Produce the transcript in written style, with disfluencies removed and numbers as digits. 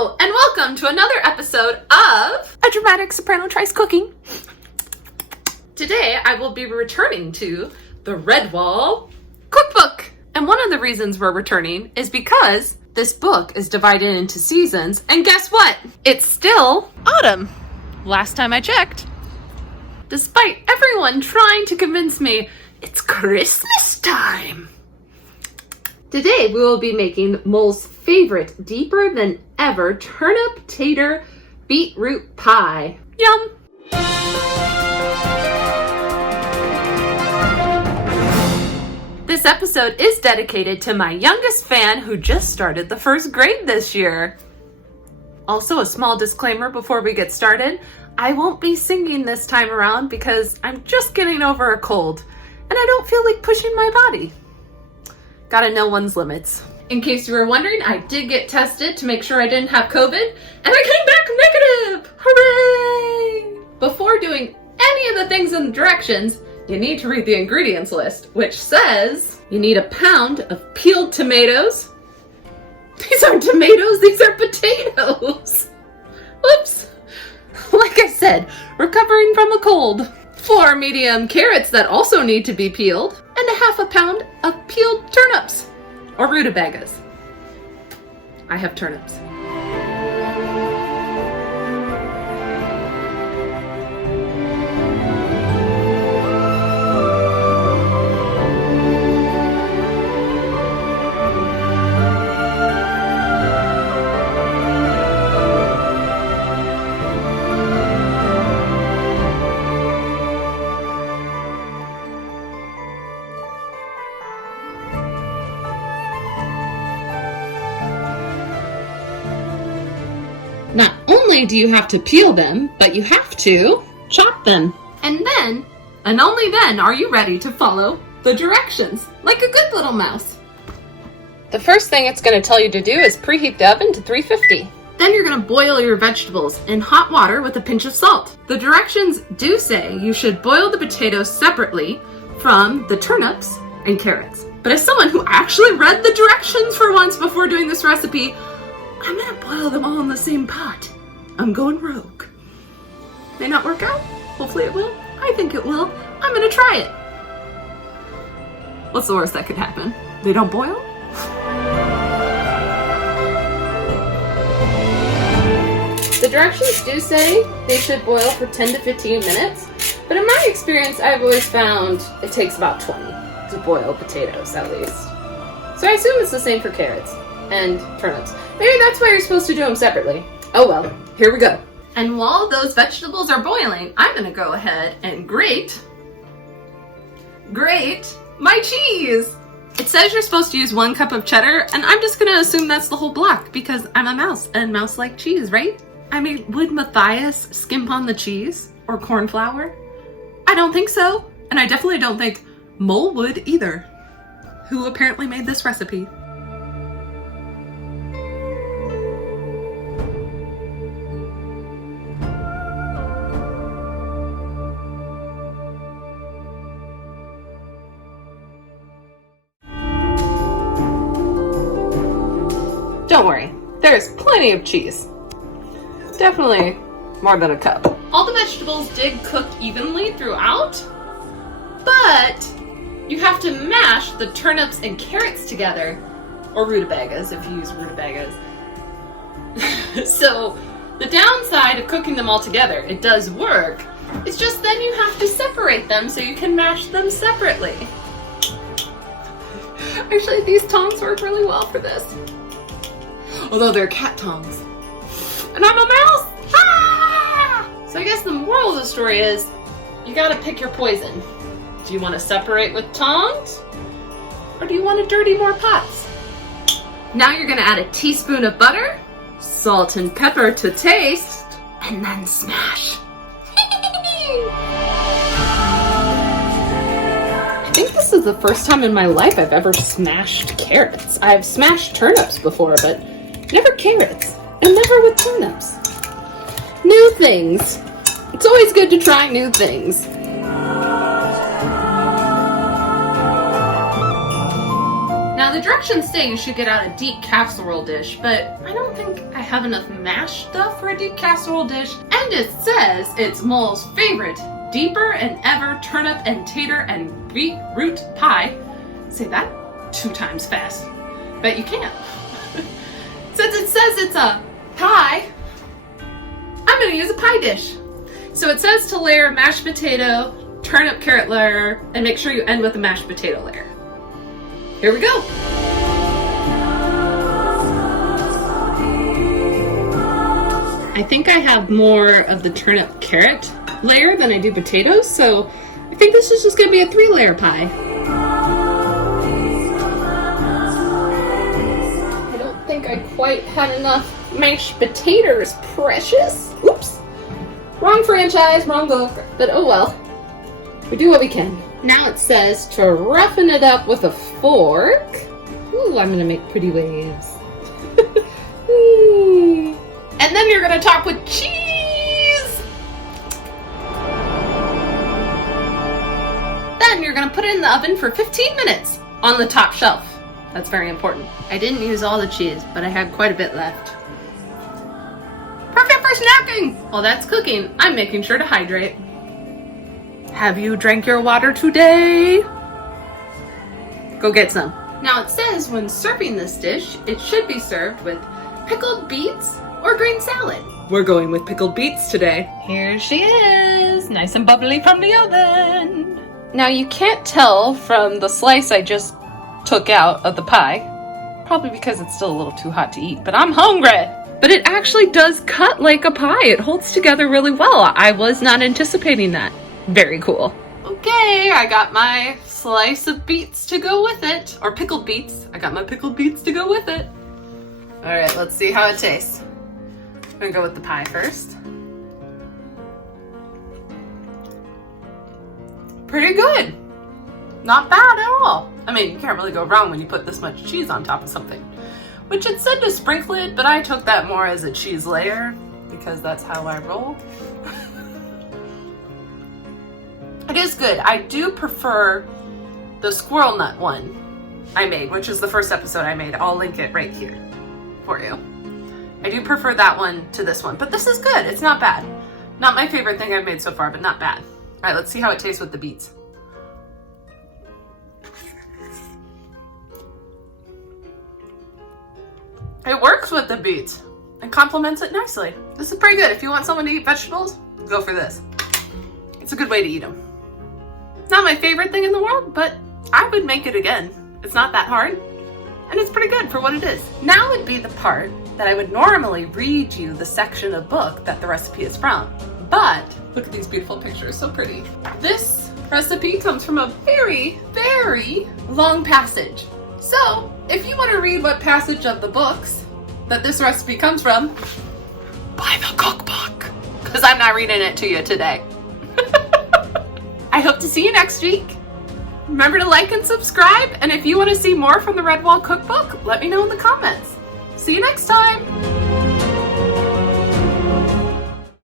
Hello, and welcome to another episode of A Dramatic Soprano Tries Cooking. Today I will be returning to the Redwall Cookbook. And one of the reasons we're returning is because this book is divided into seasons, and guess what? It's still autumn. Last time I checked. Despite everyone trying to convince me it's Christmas time. Today we will be making Mole's favorite deeper than ever turnip tater beetroot pie. Yum! This episode is dedicated to my youngest fan who just started the first grade this year. Also, a small disclaimer before we get started. I won't be singing this time around because I'm just getting over a cold and I don't feel like pushing my body. Gotta know one's limits. In case you were wondering, I did get tested to make sure I didn't have COVID, and I came back negative! Hooray! Before doing any of the things in the directions, you need to read the ingredients list, which says you need a pound of peeled tomatoes. These aren't tomatoes, these are potatoes! Whoops! Like I said, recovering from a cold. 4 medium carrots that also need to be peeled, and a half a pound of peeled turnips, or rutabagas. I have turnips. Not only do you have to peel them, but you have to chop them. And then, and only then, are you ready to follow the directions, like a good little mouse. The first thing it's going to tell you to do is preheat the oven to 350. Then you're going to boil your vegetables in hot water with a pinch of salt. The directions do say you should boil the potatoes separately from the turnips and carrots. But as someone who actually read the directions for once before doing this recipe, I'm gonna boil them all in the same pot. I'm going rogue. May not work out. Hopefully it will. I think it will. I'm gonna try it. What's the worst that could happen? They don't boil? The directions do say they should boil for 10 to 15 minutes, but in my experience, I've always found it takes about 20 to boil potatoes, at least. So I assume it's the same for carrots and turnips. Maybe that's why you're supposed to do them separately. Oh well, here we go. And while those vegetables are boiling, I'm gonna go ahead and grate my cheese. It says you're supposed to use 1 cup of cheddar, and I'm just gonna assume that's the whole block because I'm a mouse, and mouse like cheese, right? I mean, would Matthias skimp on the cheese or corn flour? I don't think so, and I definitely don't think Mole would either, who apparently made this recipe. Don't worry, there's plenty of cheese. Definitely more than a cup. All the vegetables did cook evenly throughout, but you have to mash the turnips and carrots together, or rutabagas if you use rutabagas. So the downside of cooking them all together, it does work, it's just then you have to separate them so you can mash them separately. Actually, these tongs work really well for this. Although they're cat tongs. And I'm a mouse! Ah! So I guess the moral of the story is, you gotta pick your poison. Do you want to separate with tongs? Or do you want to dirty more pots? Now you're gonna add a teaspoon of butter, salt and pepper to taste, and then smash. I think this is the first time in my life I've ever smashed carrots. I've smashed turnips before, but never carrots, and never with turnips. New things. It's always good to try new things. Now the directions say you should get out a deep casserole dish, but I don't think I have enough mashed stuff for a deep casserole dish. And it says it's Mole's favorite deeper and ever turnip and tater and beetroot pie. Say that 2 times fast. Bet you can't. Since it says it's a pie, I'm gonna use a pie dish. So it says to layer mashed potato, turnip carrot layer, and make sure you end with a mashed potato layer. Here we go. I think I have more of the turnip carrot layer than I do potatoes, so I think this is just gonna be a 3-layer pie. I don't think I quite had enough mashed potatoes, precious. Oops. Wrong franchise, wrong book, but oh well. We do what we can. Now it says to roughen it up with a fork. Ooh, I'm gonna make pretty waves. And then you're gonna top with cheese! Then you're gonna put it in the oven for 15 minutes on the top shelf. That's very important. I didn't use all the cheese, but I had quite a bit left. Perfect for snacking! While that's cooking, I'm making sure to hydrate. Have you drank your water today? Go get some. Now it says when serving this dish, it should be served with pickled beets or green salad. We're going with pickled beets today. Here she is, nice and bubbly from the oven. Now you can't tell from the slice I just took out of the pie, probably because it's still a little too hot to eat, but I'm hungry. But it actually does cut like a pie. It holds together really well. I was not anticipating that. Very cool. Okay, I got my slice of beets to go with it. Or pickled beets. I got my pickled beets to go with it. All right, let's see how it tastes. I'm gonna go with the pie first. Pretty good. Not bad at all. I mean, you can't really go wrong when you put this much cheese on top of something. Which it said to sprinkle it, but I took that more as a cheese layer because that's how I roll. It is good. I do prefer the squirrel nut one I made, which is the first episode I made. I'll link it right here for you. I do prefer that one to this one, but this is good. It's not bad. Not my favorite thing I've made so far, but not bad. All right, let's see how it tastes with the beets. It works with the beets. It complements it nicely. This is pretty good. If you want someone to eat vegetables, go for this. It's a good way to eat them. Not my favorite thing in the world, but I would make it again. It's not that hard, and it's pretty good for what it is. Now would be the part that I would normally read you the section of book that the recipe is from. But look at these beautiful pictures, so pretty. This recipe comes from a very, very long passage. So if you want to read what passage of the books that this recipe comes from, buy the cookbook, because I'm not reading it to you today. I hope to see you next week. Remember to like and subscribe, and if you want to see more from the Redwall Cookbook, let me know in the comments. See you next time!